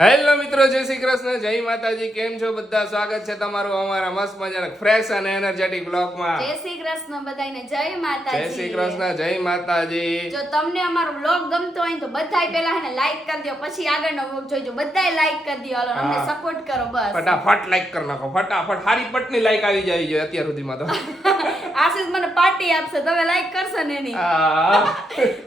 Hello મિત્રો, જય શ્રી કૃષ્ણ, જય માતાજી. કેમ છો બધા? સ્વાગત છે તમારું અમારા મસ્ત મજાના ફ્રેશ અને એનર્જેટિક બ્લોગમાં. જય શ્રી કૃષ્ણ બધાને, જય માતાજી. જય શ્રી કૃષ્ણ, જય માતાજી. જો તમને અમારો બ્લોગ ગમતો હોય તો બધાય પહેલા એને લાઈક કરી દો, પછી આગળનો બ્લોગ જોઈજો. બધાય લાઈક કરી દો, હાલો અમને સપોર્ટ કરો બસ. ફટાફટ લાઈક કરી નાખો, ફટાફટ. હારી પટની લાઈક આવી જાય છે અત્યાર સુધીમાં તો. આશીષ મને પાર્ટી આપશે, તમે લાઈક કરશો ને એની.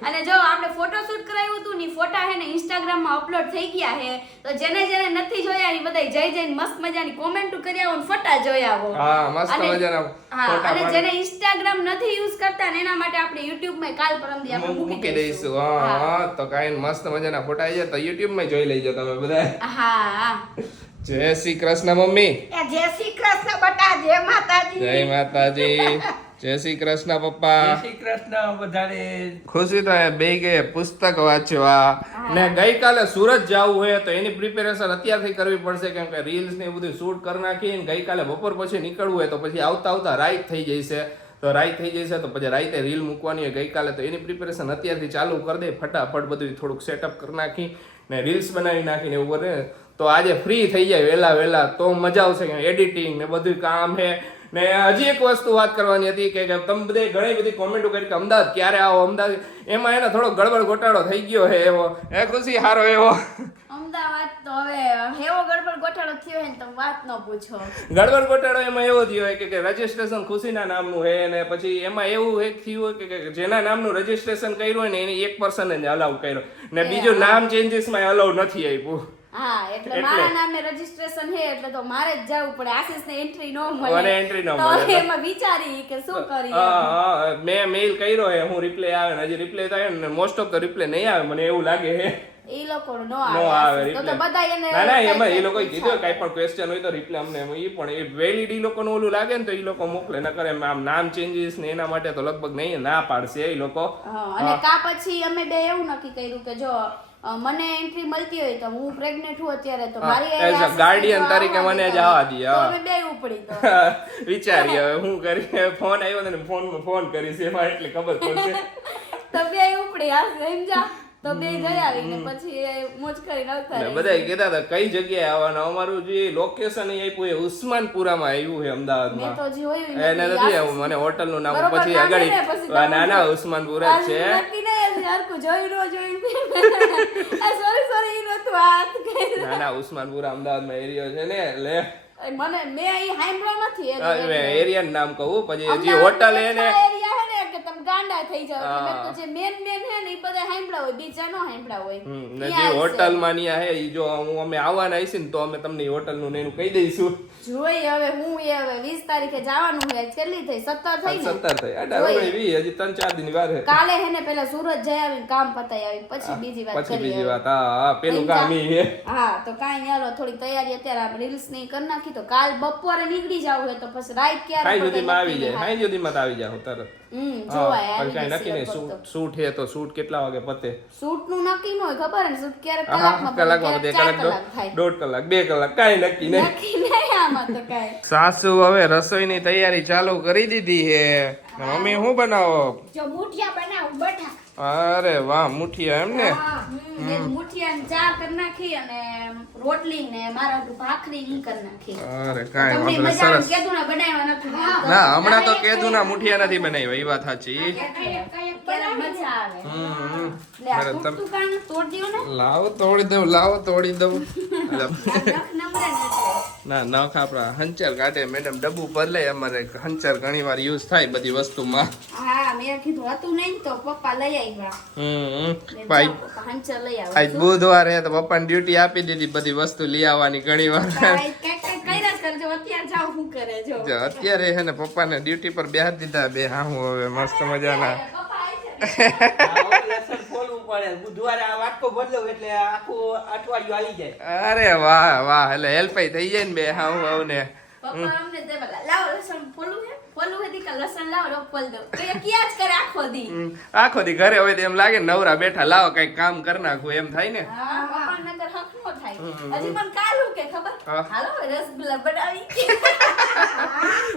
અને જો આપણે ફોટોશૂટ કરાવ્યું હતું ને, ફોટા હે ને ઇન્સ્ટાગ્રામ માં અપલોડ થઈ ગયા હે. તો જેને નથી જોયા એ બધાય જઈ જઈને મસ્ત મજાની કોમેન્ટ કરી આવો ને ફોટા જોઈ આવો. હા, મસ્ત મજાના ફોટા. અને જેને ઇન્સ્ટાગ્રામ નથી યુઝ કરતા ને એના માટે આપણે YouTube માં કાલ પરમદી આપણે મૂકી દઈશું. હા, તો કાઈ મસ્ત મજાના ફોટા આવી જાય તો YouTube માં જોઈ લેજો તમે બધા. હા. જય શ્રી કૃષ્ણ મમ્મી. જય શ્રી કૃષ્ણ બટા, જય માતાજી. જય માતાજી. જય શ્રી કૃષ્ણ પપ્પા. જય શ્રી કૃષ્ણ બધાને. ખુશી તો બે ગઈ પુસ્તક વાંચવા ને ગઈકાલે સુરત જવું હોય તો એની પ્રિપેરેશન અત્યારથી કરવી પડશે, કેમ કે રીલ્સ ને એ બધું શૂટ કરી નાખી ને ગઈકાલે બપોર પછી નીકળવું હોય તો પછી આવતા આવતા રાઈટ થઈ જશે. તો રાઈટ થઈ જશે તો પછી રાઈતે રીલ મૂકવાની હોય ગઈકાલે, તો એની પ્રિપેરેશન અત્યારથી ચાલુ કરી દે. ફટાફટ બધું થોડુંક સેટઅપ કરી નાખી ને રીલ્સ બનાવી નાખીને એવું કરે તો આજે ફ્રી થઈ જાય વહેલા તો મજા આવશે. કે એડિટિંગ ને બધું કામ હે. ને હજી એક વસ્તુ વાત કરવાની હતી કે તમે બધે ઘણી બધી કોમેન્ટો કરી કે અમદાવાદ ક્યારે આવો અમદાવાદ. એમાં એને થોડો ગડબડ ગોટાળો થઈ ગયો હે એવો. એ ખુશી હારો એવો અમદાવાદ તો હવે એવો ગડબડ ગોટાળો થયો હે ને તમે વાત ન પૂછો. ગડબડ ગોટાળો એમાં એવો થયો હોય કે રજીસ્ટ્રેશન ખુશીના નામનું હે ને પછી એમાં એવું એક થયું હોય કે જેના નામનું રજીસ્ટ્રેશન કર્યું હોય ને એને એક પર્સન જ અલાઉ કર્યો ને બીજું નામ ચેન્જીસમાં અલાઉ નથી આપ્યું. હા, એટલે મારા નામે રજીસ્ટ્રેશન હે એટલે તો મારે જ જવું પડે. આશીષ ને એન્ટ્રી નો મળે. મને એન્ટ્રી નો તો મળે. એમાં વિચારી કે શું કરી. હા, મેં મેઇલ કર્યો હે, હું રિપ્લાય આવે ને હજી રિપ્લાય થાય ને મોસ્ટ ઓફ તો રિપ્લાય નહીં આવે મને એવું લાગે હે. ઈ લોકો નો નો આવે આવે તો reply. બધા એને ના એમાં એ લોકોએ કીધું કાઈ પણ ક્વેશ્ચન હોય તો રિપ્લાય અમને એ પણ એ વેલિડ ઈ લોકોનું ઓલું લાગે ને તો ઈ લોકો મોકલે. ન કરે આમ નામ ચેન્જીસ ને એના માટે તો લગભગ નહીં ના પાડશે એ લોકો. અને કા પછી અમે બે એવું નક્કી કર્યું કે જો મને એન્ટ્રી મળતી હોય તો હું પ્રેગ્નેન્ટ છું અત્યારે તો મારી એઝ અ ગાર્ડિયન તરીકે મને જવા દી. તો અમે બે ઉપડી તો વિચારી હવે હું કરી. ફોન આવ્યો ને ફોન કરીશ એમાં એટલે ખબર પડશે. તો બે ઉપડી આ સમજા તો બે જઈ આવીને પછી મોજ કરીને આવતા રહી. બધા કહેતા હતા કઈ જગ્યાએ આવવાનું. અમારું જે લોકેશન આપ્યું એ ઉસ્માનપુરામાં આવ્યું છે અમદાવાદમાં. મેં તો જે હોય એને નથી આવ્યું મને હોટલનું નામ પછી આગળ નાના ઉસ્માનપુરા જ છે. નક્કી નહીં હરકું જોયું ન જોયું. સોરી ઈ નતું વાત. નાના ઉસ્માનપુરા અમદાવાદમાં એરિયો છે ને એટલે મને મેં અહીં હાઈમ્બ્રો નથી એરિયાનું નામ કહું પછી જે હોટલ હે ને એરિયા હે ને કે તમે ગાંડા થઈ જાવ એટલે મેં તો જે મેન હે ને ઈ બધા હાઈમ્બ્રા હોય, બીજા નો હાઈમ્બ્રા હોય. ને જે હોટલમાં ની હે ઈ જો હું અમે આવવાના હઈશું ને તો અમે તમને હોટલનું ને એનું કહી દઈશું. જોઈ હવે હું એ હવે 20 તારીખે જવાનું છે. કેટલી થઈ? 17 થઈ ને? 17 થઈ. 18 હજી 3-4 દિન વાર છે. કાલે હે ને પેલા સુરત જઈ આવીને કામ પતાઈ આવી પછી બીજી વાત પછી કરીએ. બીજી વાત. હા પેલું કામ ઈ હે. હા તો કાઈ નહીં, હાલો થોડી તૈયારી અત્યારે આપણે રીલ્સ ની કરી નાખી તો કાલ બપોરે નીકળી જાવ હોય તો પછી રાત ક્યારે હાઈ સુધીમાં આવી જાય. હાઈ સુધીમાં તો આવી જાવ તરત. જોવાય પણ કાંઈ નક્કી નહીં. શૂટ હે તો શૂટ કેટલા વાગે પતે શૂટ નું નક્કી ન હોય, ખબર ને? શૂટ ક્યારેક કલાકમાં કલાકમાં બે ક્યારેક 4 કલાક કલાક થાય. 1.5 કલાક 2 કલાક કાંઈ નક્કી નહીં. નક્કી નહીં આમાં તો કાઈ. સાસુ હવે રસોઈની તૈયારી ચાલુ કરી દીધી હે. મમ્મી શું બનાવો? જો મુઠિયા બનાવું બટા. અરે વાહ, મુઠિયા એમ ને. એક મુઠિયા ને ચા કરી નાખી અને રોટલી ને મારા ભાખરી ઈ કરી નાખી. અરે કાંઈ તમને વાંધો મજા આવે સરસ. કેદુના બનાવ્યા નથી. ના હમણાં તો કેદુના મુઠિયા નથી બનાવ્યા એ વાત સાચી. ક્યારેક મજા આવે. હમ. લે આ તૂટતું કાન તોડ દ્યો ને. લાવો તોડી દઉં. નખ નમરે ને એટલે. ના નખ આપણા હંચર કાઢે મેડમ. ડબ્બુ બદલે અમારે હંચર ઘણી વાર યુઝ થાય બધી વસ્તુમાં. હા મેં કીધું હતું નહીં તો પપ્પા લઈ આવ્યા. ભાઈ પપ્પા હંચર લઈ આજ આવ્યા. બુધવાર હે તો પપ્પાને ડ્યુટી આપી દીધી બધી વસ્તુ લઈ આવવાની ઘણી વાર. કઈક કર્યા જ કરજો. અત્યારે જાવ શું કરે જો. જો અત્યારે છે ને પપ્પાને ડ્યુટી પર બેહાડી દીધા બે. હા હું હવે મસ્ત મજાના. પપ્પા આવી છે. લસણ ફોલવું પડે. બુધવારે આ વાટકો બદલો એટલે આખું અઠવાડિયું આવી જાય. અરે વાહ એટલે હેલ્પ થઈ જાય ને બે. હા હું આવું ને પપ્પા અમને દે બોલા લાવો લસણ ફોલું હે દીકા લસણ લાવો લો ફોલ દો. તો એ ક્યાં જ કરે આખો દી. આખો દી ઘરે હોય તો એમ લાગે નવરા બેઠા લાવો કઈક કામ કરી નાખું એમ થાય ને. હા પપ્પા નગર હક નો થાય. હજી મને કાલું કે ખબર હા. હાલો રસગુલ્લા બનાવી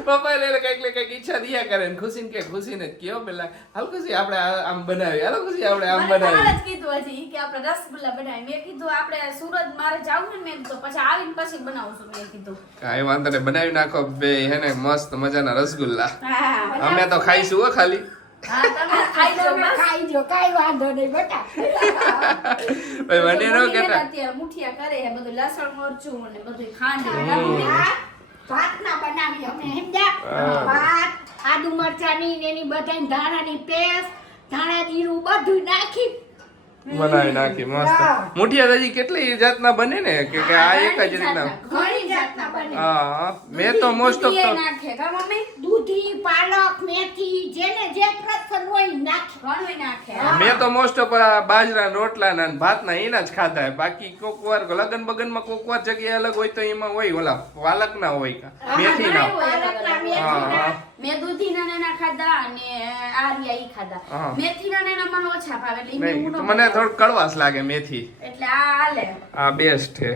પપ્પા એટલે કઈક ઈચ્છા દિયા કરે ને ખુશીને કે ખુશીને કયો પેલા હાલ ખુશી આપણે આમ બનાવી હાલો ખુશી આપણે આમ મને કાલ બનાવી જ કીધું હજી કે આપણે રસગુલ્લા બનાવી મેં કીધું આપણે સુરત મારે જાવું ને મેં કીધું પછી આવીને પછી બનાવું છું મેં કીધું કાંઈ વાંધો નહીં બનાવી નાખો બે હે ને મસ્ત મજાના રસગુલ્લા હા અમે તો ખાઈશું હો ખાલી હા તમે ખાઈ લો તમે બસ ખાઈ જો કાંઈ વાંધો નહીં બેટા ભાઈ વડે નો મમ્મી કેતા અત્યારે મુઠિયા કરે છે બધું લસણ મરચું અને બધું ખાંડ ભાતના બનાવી અમે સમજ્યા ભાત આદુ મરચાની ને એની બધાય ધાણાની પેસ્ટ ધાણા જીરું બધું નાખી બનાવી નાખી મસ્ત મુઠિયા હજી કેટલી જાતના બને ને કે આ એક જ રીતના ઘણી જાતના બને હા મેં તો મોસ્ટ ઓફ દૂધી નાખે કા મમ્મી દૂધી પાલક મેથી જેને જે પસંદ હોય ઈ નાખે ઘણું નાખે મેં તો મોસ્ટ ઓફ બાજરા રોટલા ને ભાતના એના જ ખાધા બાકી કોક વાર લગન બગનમાં કોક વાર જગ્યાએ અલગ હોય તો એમાં હોય ઓલા પાલક ના હોય મેથી ના પાલકના હા મેથીના મેં દૂધીના નેના ખાધા અને આર્યા ઈ ખાધા હા. મેથીના નેના મને ઓછા ભાવે એટલે ઈ મેં નહીં ઊંડો મને થોડું કડવાશ લાગે મેથી એટલે આ હાલે આ બેસ્ટ છે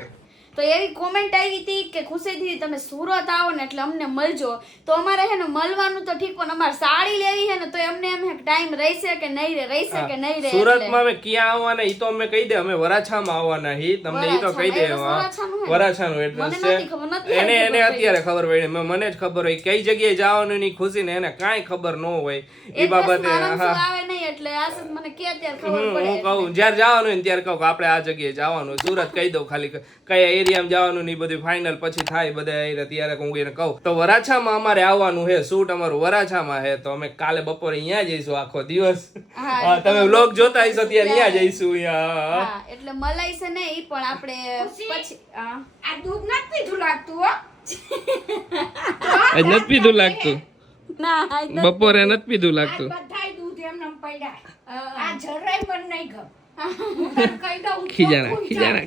તો એવી કોમેન્ટ આવી હતી કે ખુશીથી તમે સુરત આવો ને એટલે અમને મળજો તો અમારે હે ને મળવાનું તો ઠીક પણ અમારે સાડી લેવી છે ને તો એમને એમ ટાઈમ રહેશે કે નહીં રહે રહેશે કે નહીં રહે સુરતમાં અમે ક્યાં આવવાના ઈ તો અમે કહી દે અમે વરાછામાં આવવાના હી તમને ઈ તો કહી દે વરાછાનું હે? વરાછાનું મને એડ્રેસ નથી ખબર, નથી છે એને આવી એને ખબર અત્યારે ખબર પડી મને જ ખબર હોય કઈ જગ્યાએ જવાનું ની ખુશી ને એને કાંઈ ખબર ન હોય ઈ Address બાબતે મારામાં શું હા આવે નહીં એટલે આશિષ મને કે અત્યારે ખબર હું પડે કહું જ્યારે જવાનું હોય ને ત્યારે કહું કે આપણે આ જગ્યાએ જવાનું સુરત કહી દઉં ખાલી કયા એરિયામાં જવાનું ને ઈ બધું ફાઇનલ પછી થાય બધા એ ત્યારે હું એને કહું તો વરાછામાં અમારે આવવાનું છે શૂટ અમારું વરાછામાં છે તો અમે કાલે બપોરે અહીંયા જઈશું આખો દિવસ હા, હા, તમે વ્લોગ જોતા હશો ત્યારે અહીંયા જઈશું અહીંયા હા એટલે મલાઈ છે ને ઈ પણ આપણે પછી હા આ દૂધ નથી પીધું લાગતું હો આજ નથી પીધું લાગતું ના આજ નથી. બપોરે નથી પીધું આ લાગતું બધાય દૂધ એમને પડ્યા હા. આ જરાય મને નહીં ગમ હું તને કહી દઉં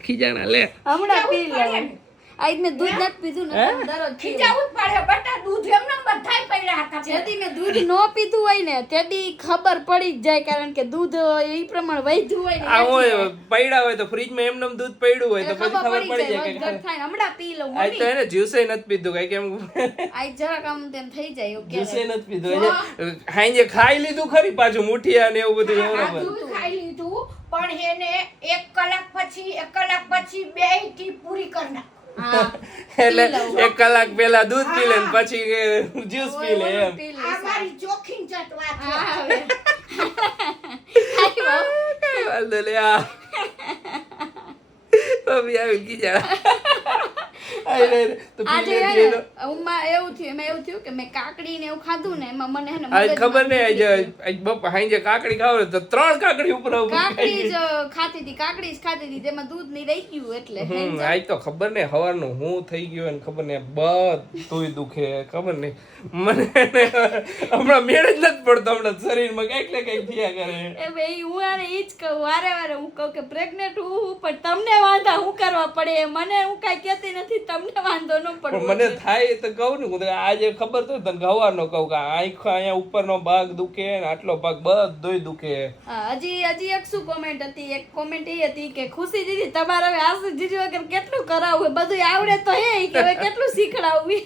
ખીજાણા લે હમણાં પી લઉં આજ મેં દૂધ નથી પીધું ને દરરોજ પીવું. ખીજાવું જ પડે બેટા દૂધ એમને બધાય પડ્યા હતા જેથી મેં દૂધ ન પીધું હોય ને તેથી ખબર પડી જ જાય કારણ કે દૂધ ઈ પ્રમાણે વૈધું હોય ને આ એથી હોય હોય. પડ્યા હોય તો ફ્રીજમાં એમનેમ દૂધ પડ્યું હોય તો એટલે પછી ખબર પડી જાય વધઘટ કે થાય ને. હમણાં પી લઉં આજ તો મમ્મી એને જ્યુસે નથી પીધું કઈ કેમ આજ જરાક આમ તેમ થઈ જાય ઓકે જ્યુસે નથી પીધું હાંજે ખાઈ લીધું ખરી પાછું મુઠિયા ને એવું બધું આ બરાબર દૂધ ખાઈ લીધું પણ એને 1 કલાક પછી બે ટી પૂરી કરી નાખ હા એટલે પી લઉં. 1 કલાક પહેલા દૂધ પી લે ને પછી જ્યુસ પી લે એમ પી લઉં. આ મારી ચોખીન ચટવા છે હા હવે આઈ વાવ. કઈ વાંધો લે આ મમ્મી આવી ખીજાણા આઈ રે તો પી આજે લે હે પી ને લે. એમાં એવું થયું કે મેં કાકડી ને એવું ખાધું ને એમાં મને હે ને આજ મગજમાં ખબર નહીં આજ બપા હાંજે કાકડી ખાવ ને તો 3 કાકડી ઉપર કાકડી જ ખાતી હતી કાકડી જ ખાતી હતી તેમાં દૂધ નહીં રહી ગયું એટલે આજ તો ખબર નહીં હવારનું હું થઈ ગયું એને ખબર નહીં બધુંય દુખે ખબર નહીં મને ને હમણાં મેળ જ નથી પડતો હમણાં શરીરમાં કંઈક ને કંઈક થયા કરે એ ભાઈ હું આને ઈ જ કહું વારે હું કહું કે પ્રેગ્નેન્ટ હું પણ તમને વાંધા હું કરવા પડે મને હું કાંઈ કહેતી નથી તમને વાંધો ન પણ પડવો મને થાય તો કહું ને હું તો આજે ખબર તો તને હવારનો કહું કે આંખ અહીંયા ઉપરનો ભાગ દુખે ને આટલો ભાગ બધોય દુખે હા, હજી એક શું કોમેન્ટ હતી એક કોમેન્ટ એ હતી કે ખુશી દીદી તમારે હવે આશિષ જીજી વગર કેટલું કરાવવું બધું આવડે તો હે ઈ કે હવે કેટલું શીખડાવવી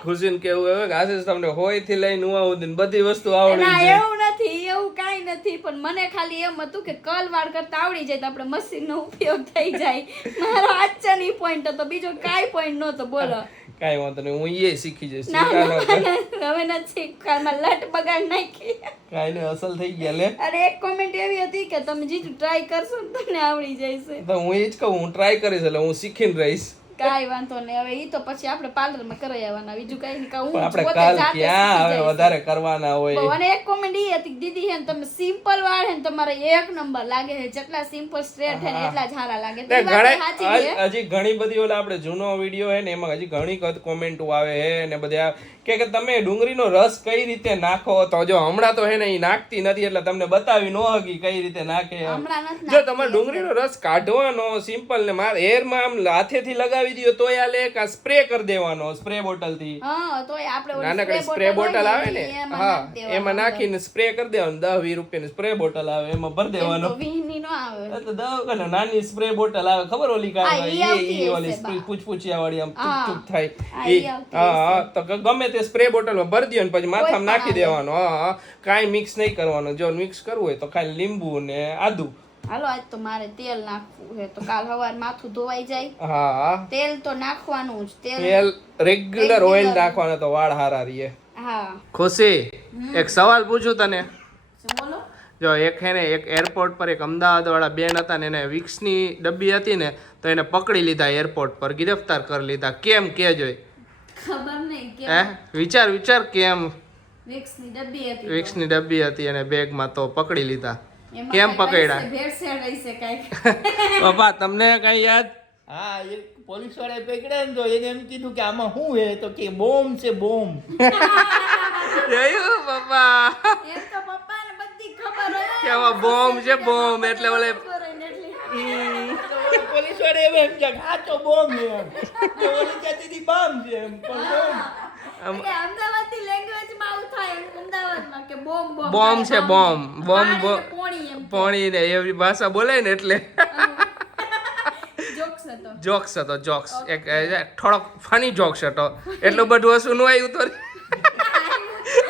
ખુશીને કેવું હવે કે આશીષ તમને હોય થી લઈને હું આવું ને બધી વસ્તુ આવડી ના છે એવું નથી એવું કાંઈ નથી પણ મને ખાલી એમ હતું કે કલ વાળ કરતા આવડી જાય તો આપણે મશીનનો ઉપયોગ થઈ જાય મારો આચાની પોઈન્ટ હતો બીજો કાંઈ પોઈન્ટ નહોતો બોલો કાંઈ વાંધો નહીં હું એ શીખી જઈશ ના ચિંતા ન કર. હવે નથી કાલમાં લટ બગાડ નાખી કાંઈ નહીં અસલ થઈ ગયા લે અને એક કોમેન્ટ એવી હતી કે તમે જીજુ ટ્રાય કરશો ને તમને આવડી જશે તો હું એ જ કહું હું ટ્રાય કરીશ એટલે હું શીખીને રહીશ કાંઈ વાંધો નહીં હવે ઈ તો પછી આપણે પાર્લરમાં કરાઈ આવવાના બીજું કાંઈ નહીં કાં હું પણ આપણે પોતે કાલ જાતે ક્યાં શીખી હવે જઈશ. વધારે કરવાના હોય બહુ. અને એક કોમેન્ટ ઈ હતી કે દીદી હે ને તમે સિમ્પલ વાળ હે ને તમારે 1 નંબર લાગે છે જેટલા સિમ્પલ સ્ટ્રેટ હે ને એટલા જ હારા લાગે તો ઈ વાત સાચી છે હજી ઘણી બધી ઓલા આપણે જૂનો વિડીયો હે ને એમાં હજી ઘણી કોમેન્ટો આવે હે ને બધા કે તમે ડુંગળીનો રસ કઈ રીતે નાખો તો જો હમણાં તો હે ને ઈ નાખતી નથી એટલે તમને બતાવી નો હકી કઈ રીતે નાખે એમ. હમણાં નથી જો તમારે ડુંગળીનો રસ કાઢવાનો સિમ્પલ ને મારે હેરમાં આમ હાથેથી લગાવી લગાવી દો તોય આલે કે સ્પ્રે કરી દેવાનો સ્પ્રે બોટલ થી હા તોય આપણે ઓલી નાનકડી spray સ્પ્રે બોટલ હોય આવે ને એમાં હા નાખી દેવાનું. એમાં નાખીને સ્પ્રે કરી દેવાનો 10-20 રૂપિયાની સ્પ્રે બોટલ આવે એમાં ભરી એમ દેવાનો તો વીહની નો આવે એ તો દવાખાને નાની સ્પ્રે બોટલ આવે ખબર ઓલી હા, કાંઈ ઈ આવતી ઈ ઓલી હશે બા. પૂછપૂછિયા વાળી આમ હા. ચૂપ થાય હા, ઈ ઈ આવતી હા હા તો ગમે તે સ્પ્રે બોટલમાં ભરી દો ને પછી માથામાં પણ નાખી આવે. દેવાનો હા હા કાંઈ મિક્સ નહીં કરવાનું જો મિક્સ કરવું હોય તો ખાલી લીંબુ ને આદુ હાલો આજ તો મારે તેલ નાખવું છે તો કાલ સવાર માથું ધોવાઈ જાય હા હા તેલ તો નાખવાનું જ તેલ તેલ રેગ્યુલર ઓઇલ Regular. નાખવાનો તો વાળ હારા રહીએ હા ખુશી એક સવાલ પૂછું તને શું બોલો જો એક હે ને એક એરપોર્ટ પર એક અમદાવાદ વાળા બેન હતા ને એને વિક્સની ડબ્બી હતી ને તો એને પકડી લીધા એરપોર્ટ પર ગિરફ્તાર કરી લીધા કેમ કે જોઈ ખબર નહીં કે હે વિચાર કેમ વિક્સની ડબ્બી હતી તો. વિક્સની ડબ્બી હતી અને બેગમાં તો પકડી લીધા એમાં કેમ કાંઈક પકડ્યા? હશે, ભેળસેળ હશે કાંઈક. પપ્પા તમને કઈ યાદ હા એક પોલીસ વાળાએ પકડ્યા ને તો એને એમ કીધું કે આમાં શું હે તો કે બોમ્બ છે બોમ્બ જોયું પપ્પા એમ તો પપ્પાને બધી ખબર હોય. કે આમાં બોમ્બ છે બોમ્બ એટલે ઓલે ખબર હોય ને એટલે. તો પોલીસ વાળા એમ કે હા તો બોમ્બ છે એમ તો ઓલી કહેતી હતી બોમ્બ છે એમ પણ બોમ્બ એટલે અમદાવાદી લેંગ્વેજમાં આવું થાય એમ અમદાવાદમાં કે બોમ્બ બોમ્બ બોમ્બ છે બોમ્બ બોમ્બ પાણી ને પોણી એમ પોણી ને એવી ભાષા બોલે ને એટલે જોક્સ હતો જોક્સ હતો જોક્સ એક થોડોક ફની જોક્સ હતો એટલું બધું હસું નું આવ્યું તો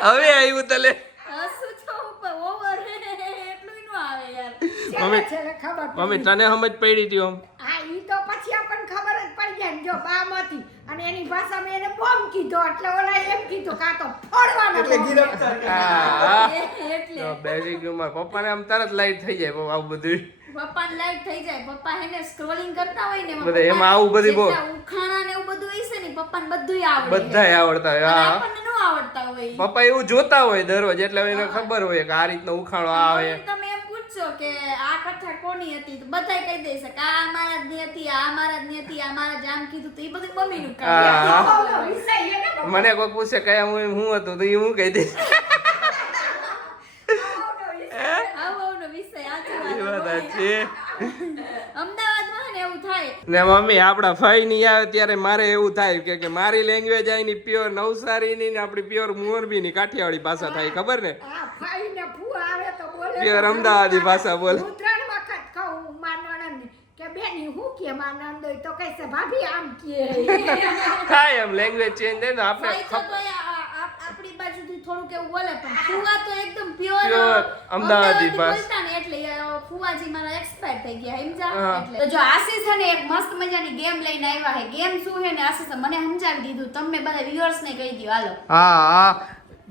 હવે આવ્યું તલે હસું તો ઉપર ઓવર એટલું નો આવે યાર મમ્મી છેલ્લે ખબર મમ્મી પડી. તને સમજ પડી હતી આમ હા ઈ તો પછી આપણને ખબર જ પડી જાય ને જો બામાંથી અને એની ભાષામાં એને બોમ્બ કીધો એટલે ઓલા એમ કીધું કાં તો ફોડવાનો એટલે bomb. ગિરફ્તાર કરી. હા એટલે બેઝિક માં પપ્પાને આમ તરત લાઈટ થઈ જાય પપ્પા આવું બધું પપ્પાને લાઈટ થઈ જાય પપ્પા હેને સ્ક્રોલિંગ કરતા હોય ને બધા એમાં આવું બધું બહુ- જેટલા ઉખાણા ને એવું બધું હશે ને પપ્પાને બધુંય આવડે બધાય આવડતા હોય અને હા આપણને નો આવડતા હોય પપ્પા એવું જોતા હોય દરરોજ એટલે એને ખબર હોય કે આ રીતનો ઉખાણો આવે મમ્મીને તમે એમ પૂછશો કે આ કથા કોની હતી તો બધાય કહી દેશે કે આ અમારા જ ની હતી આ અમારા જ ની હતી આ અમારા જ આમ કીધું તો એ બધું મમ્મીનું કામ હા. ઓલો વિષય એને બહુ મને કોઈ પૂછે કયા હું હતું તો એ હું કહી દઈશ ઓલો વિષય. આવો વિષય આથી એ વાત વાત છે અમદાવાદમાં ને એવું થાય ને મમ્મી આપડા ફઈ ની આવે ત્યારે મારે એવું થાય કે મારી લેંગ્વેજ આની પ્યોર નવસારી ની ને આપડી પ્યોર મોરબી ની કાઠિયાવાડી ભાષા થાય ખબર ને આ ફાઈ ને ફૂ આવે તો બોલે પ્યોર અમદાવાદી ભાષા બોલે હું 3 વખત કહું મારા નણંદને કે બેની હું કે મારા નણંદોય તો કહેશે ભાભી આમ કે થાય એમ લેંગ્વેજ ચેન્જ થાય ને આપણે ભાઈ તો તોય આપણી બાજુથી થોડુંક એવું બોલે પણ ફુવા તો એકદમ પ્યોર Pure અમદાવાદી બોલતા ને એટલે ફુવાજી મારા એક્સપાયર થઈ ગયા સમજા હા. એટલે તો જો આશીષ છે ને એક મસ્ત મજાની ગેમ લઈને આવ્યા છે ગેમ શું છે ને આશીષે મને સમજાવી દીધું તમે બધા વ્યુઅર્સ ને કહી દો હાલો હા હા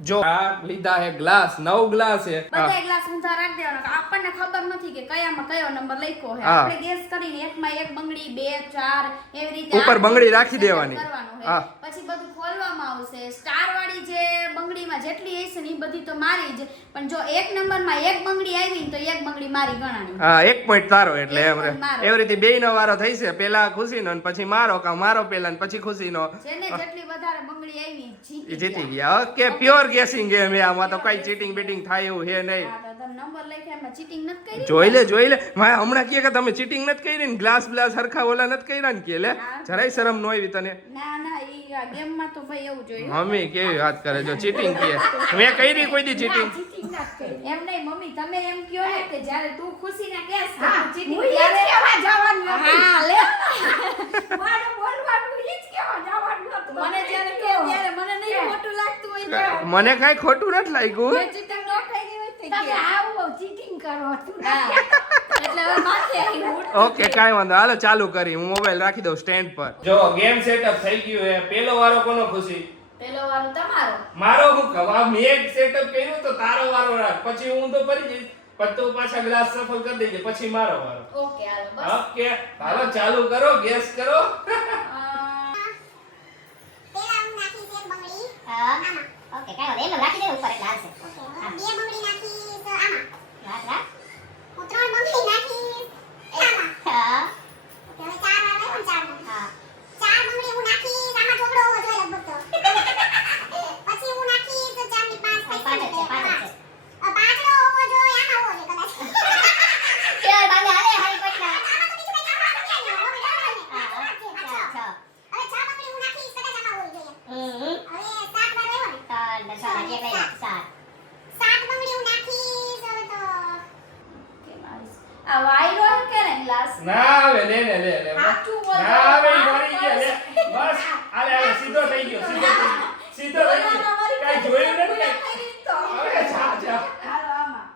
જો આ લીધા હે ગ્લાસ 9 ગ્લાસ હે બધા ગ્લાસ ઊંધા રાખી દેવાના આપણને ખબર નથી કે કયામાં કયો નંબર લખ્યો છે હા. આપણે ગેસ કરીને એકમાં એક બંગડી 2 4 એવી રીતે ઉપર આઠ બંગડી રાખી setup દેવાની. કરવાનું છે. હા. પછી બધું ખોલવામાં આવશે સ્ટાર વાળી જે બંગડીમાં જેટલી હશે ને એ બધી તો મારી જ પણ જો એક નંબરમાં એક બંગડી આવી ને તો એક બંગડી મારી ગણાણી હા 1 પોઈન્ટ તારો એટલે એક એમ રે point મારો. એવી રીતે બેયનો વારો થઈ છે પેલા ખુશીનો ને પછી મારો કા મારો પેલા ને પછી ખુશીનો જેને જેટલી વધારે બંગડી આવી ઈ જીતી ગયા ઓકે પ્યોર ગેસિંગ ગેમ હે આમાં તો કઈ ચીટિંગ બીટિંગ થાય એવું હે નહીં હા, તો તમે નંબર લખ્યા એમાં ચીટિંગ નથી કરી જોઈ લે મારે હમણાં કહે કે તમે ચીટિંગ નથી કરી ને ગ્લાસ બ્લાસ હરખા ઓલા નથી કર્યા ને કે લે જરાય શરમ ન આવી તને ના ના ઈ આ ગેમમાં તો ભાઈ એવું જોયું મમ્મી કેવી વાત કરે જો ચીટિંગ કે મેં કરી કોઈ દી ચીટિંગ ચીટિંગ ના કરી એમ નહીં મમ્મી તમે એમ કહો ને કે જ્યારે તું ખુશીને કહેશ કે હા તું cheating હું ઈ જ ત્યારે કહેવા જવાનું હતું. હા લે મારે બોલવાનું ઈ જ કહેવા જવાનું હતું. મને જ્યારે કહે ત્યારે મને નહીં ખોટું લાગતું હોય ત્યારે મને કાંઈ ખોટું નથી લાગ્યું મેં cheating ન થઈ ગઈ હોય તો તમે કે આવું ચીટિંગ કરો તું હા એટલે હવે માથે આવી ઉઠ ઓકે કાંઈ વાંધો હાલો ચાલુ કરી હું મોબાઈલ રાખી દઉં સ્ટેન્ડ પર જો ગેમ સેટઅપ થઈ ગયું હે પેલો વારો કોનો ખુશી પેલો વારો તમારો મારો હું કવા મેં એક સેટઅપ કર્યું તો તારો વારો રાખ પછી હું તો પડી જઈશ પછી તું પાછા ગ્લાસ સફળ કરી દેજે પછી મારો વારો ઓકે હાલો બસ ઓકે હાલો ચાલુ કરો ગેસ કરો પેલા હું નાખીશ એક બંગડી હા આમાં ઓકે કાઈ વાંધો એમ રાખી દે ઉપર એટલે હાલશે ઓકે બે બંગડી નાખીશ આમાં રાખ રાખ હું 3 બંગડી નાખીશ આમાં હા ઓકે હવે 4 વાર આવ્યો ને 4 હા 4 બંગડી હું નાખીશ આમાં ચોકડો હોવો જોઈએ લગભગ તો પછી હું નાખીશ 4 ની 5 પાંચ જ છે પાંચ જ છે પાંચડો હોવો જોઈએ આમાં હોવો જોઈએ કદાચ ચાલ બાલે હાલે હારી પટના આમાં તો બીજું કઈ કામ નથી આવ્યું હવે ડર હા નહીં લે ને લે લે સાચું બોલ. ના હવે ઈ મરી ગયા લે બસ આલે આલે સીધો થઈ ગયો સીધો થઈ ગયો કાઈ જોયું નથી હવે જા જા હાલો આમાં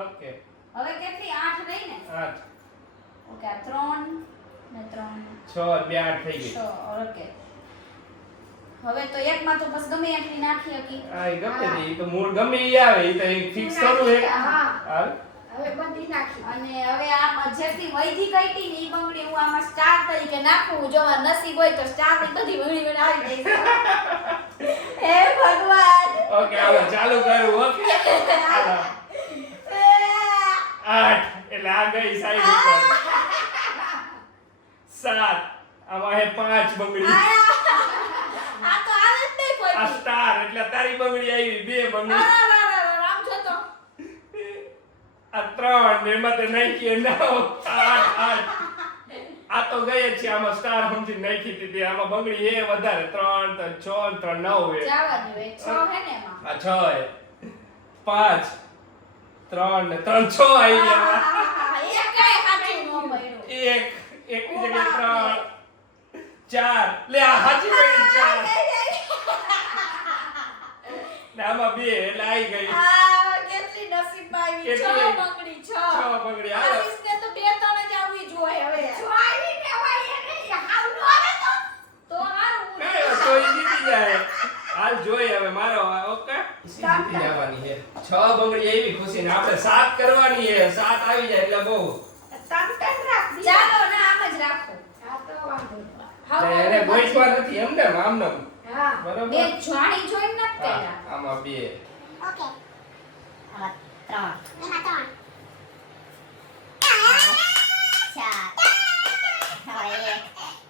ઓકે હવે કેટલી 8 રહી ને 8 ઓકે આ 3 ને 3 6 2 8 થઈ ગઈ 6 ઓકે હવે તો એકમાં તો બસ ગમે એટલી નાખી હકી આ ઈ ગમે તે ઈ તો મૂળ ગમે ઈ આવે ઈ તો ફિક્સ કરું હે હા. હાલ હવે બધી નાખી. અને હવે આમાં જેટલી વૈધી કઈટી ને ઈ બંગડી હું આમાં સ્ટાર તરીકે નાખું જો આ નસીબ હોય તો સ્ટાર ની બધી વળી આવી જાય હે ભગવાન ઓકે હાલો ચાલુ કરું ઓકે હાલો 8 એટલે આ ગઈ સાઈડ ઉપર 7 આમાં હે 5 બંગડી આ તો આવે જ નહીં કોઈ આ સ્ટાર એટલે તારી બંગડી આવી 2 બંગડી રામ છો તો આ 3 ને એમાં તે નાખી 9 8 આ તો ગઈ જ છે આમાં સ્ટાર સમજી નાખી હતી આમાં બંગડી હે વધારે 3 6 3 9 હે જવા દો 6 હે ને એમાં આ 6 હે 5 3 ને 3 6 આવી ગયા એક કઈ હાચું નો મળ્યું એક ની જગ્યાએ 3 4 લે આ હાચી પડી 4 ને આમાં 2 એટલે આવી ગઈ આ કેટલી નસીબમાં આવી કેટલી? 6 બંગડી 6 6 બંગડી હાલો આવીસને તો 2 3 જ આવવી જોઈએ હવે જોઈ ને હોય એને હાવડું આવે તો હારું કઈ તો ઈ જીતી જાય હાલ જોઈ હવે મારો ઓકે જીતી જવાની છે 6 બંગડી આવી ખુશી ને આપણે 7 કરવાની છે 7 આવી જાય એટલે બહુ તન રાખ દી. ચાલો ના આમ જ રાખો હા તો વાંધો નહીં. હવે એને ગોઈસવા નથી એમ ને આમ ને હા બરોબર બે જાણી જોઈને નથી હા, કર્યા આમાં 2 ઓકે આમાં 3 એમાં 3 4 હવે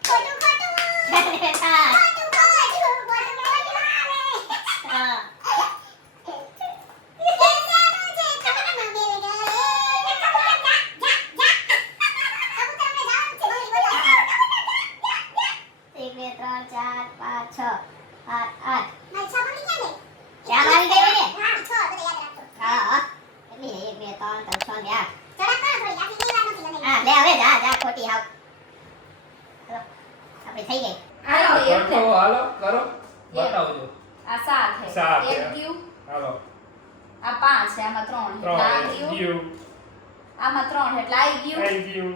ખોટું ખોટું 5 ખોટું ખોટું હા એક બે ત્રણ ચાર પાંચ છ 8 8 ચાર આવી ગઈ ને હા હા એટલી ને 1 2 3 4 6 ને 8 હા લે હવે જા જા ખોટી હાવ ચલો આપણે થઈ ગઈ હાલો એક કરો હાલો કરો બતાવજો આ 7 છે સાત એક છે. ગયું હાલો આ 5 છે આમાં 3 એટલે આ 3 ગયું ગયું આમાં 3 એટલે આ ગયું આવી ગયું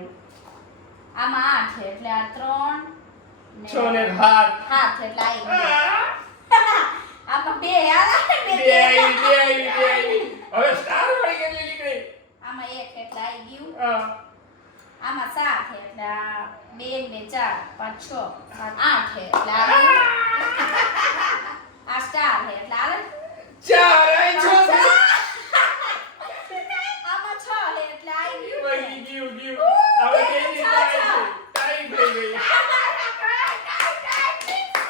આમાં 8 છે એટલે આ 3 6 ને 7 7 એટલે આ ગયું આમાં 2 આવે ને બે આવી હવે સ્ટાર વાળી કેટલી નીકળી આમાં 1 એટલે આ ગયું હા આમાં 7 છે એટલે આ 2 2 4 5 6 7 8 છે એટલે આ ગયું આ સ્ટાર છે એટલે આવે 4 આવી 6 આમાં 6 છે એટલે આ ગયું વહી ગયું હવે કેની ટાઈમ થઈ ગઈ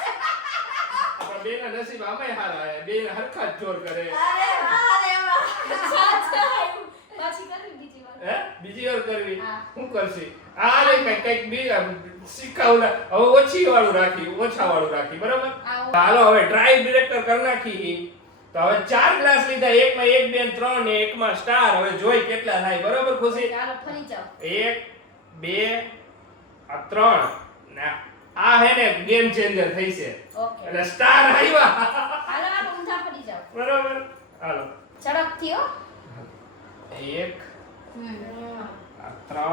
આપણા બેના નસીબ આમાંય હારા હે બે હરખા જ જોર કરે અરે વાહ સાચું આવ્યું પછી કરવી બીજી વાર હે બીજી વાર કરવી હા. શું કરશી આ રે કઈક બી શીખાવલા હવે ઓછી વાળું રાખી ઓછા વાળું રાખી બરાબર આવું. હાલો હવે ટ્રાય ડિરેક્ટર કરી નાખી તો હવે 4 ગ્લાસ લીધા એકમાં 1 2 3 ને એકમાં સ્ટાર હવે જોઈ કેટલા થાય બરાબર ખુશી ચાલો ફરી જાઓ 1 2 આ 3 ને આ હે ને ગેમ ચેન્જર થઈ છે ઓકે એટલે સ્ટાર આવ્યા હાલો હાલો ઊંધા પડી જાઓ બરાબર હાલો ઝડપ થયો 1 આ 3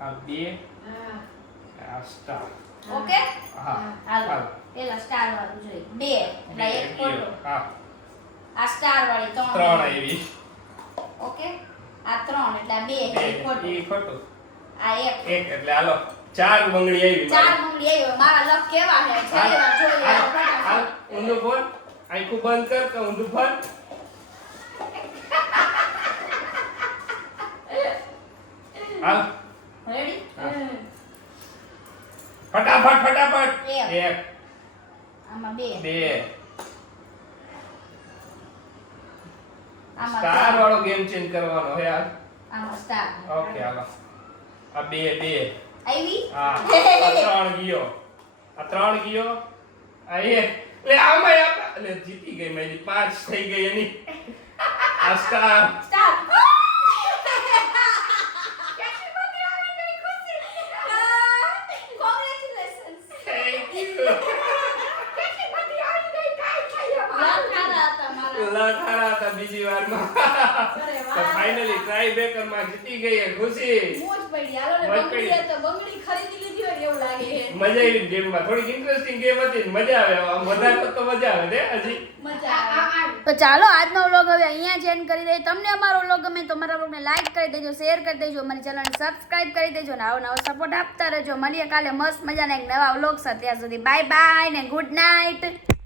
આ 2 આ સ્ટાર ઓકે હા હાલો પેલા સ્ટાર વાળું જોઈ 2 એટલે એક ખોટો હા આ સ્ટાર વાળી 3 3 આવી ઓકે આ 3 એટલે આ 2 એક ખોટો ઈ ખોટું આ એક 1 એટલે હાલો 4 બંગડી આવી ચાર મંગળી આવ્યો મારા લક કેવા છે છેલ્લી વાર જોઈ હાલ, લો હાલ, હાલ, ઊંધું ફોન આંખું બંધ કર કે ઊંધું ફોન હાલ રેડી ફટાફટ ફટાફટ એક. 1 આમાં 2 2 આમાં સ્ટાર ત્રણ. વાળો ગેમ ચેન્જ કરવાનો હે યાર આમાં સ્ટાર ઓકે હાલો આ 2 આવી હા આ 3 ગયો આ 3 ગયો આ 1 એટલે આમાં એટલે જીતી ગઈ મારી 5 થઈ ગઈ એની આ સ્ટાર સ્ટાર લક હારા હતા બીજી વારમાં. અરે તો વાહ. ફાઇનલી ટ્રાય બેકર માં જીતી ગઈ એ ખુશી. મોજ પડી. હાલો ને મોજ બંગડી પડી. તો બંગડી ખરીદી લીધી હોય ને એવું લાગે છે. મજા આવી ગેમ માં. થોડીક ઇન્ટરેસ્ટિંગ ગેમ હતી ને મજા આવે. આમ વધારે તો મજા આવે ને હજી. મજા આવે. તો ચાલો આજનો વ્લોગ હવે અહીંયા જ એન્ડ કરી દઈએ. તમને અમારો વ્લોગ ગમે તો અમારા વ્લોગને લાઈક કરી દેજો, શેર કરી દેજો, અમારી ચેનલને સબસ્ક્રાઇબ કરી દેજો અને આવો નવો સપોર્ટ આપતા રહેજો. મળીએ કાલે મસ્ત મજાના એક નવા વ્લોગ સાથે. ત્યાં સુધી બાય બાય ને ગુડ નાઇટ.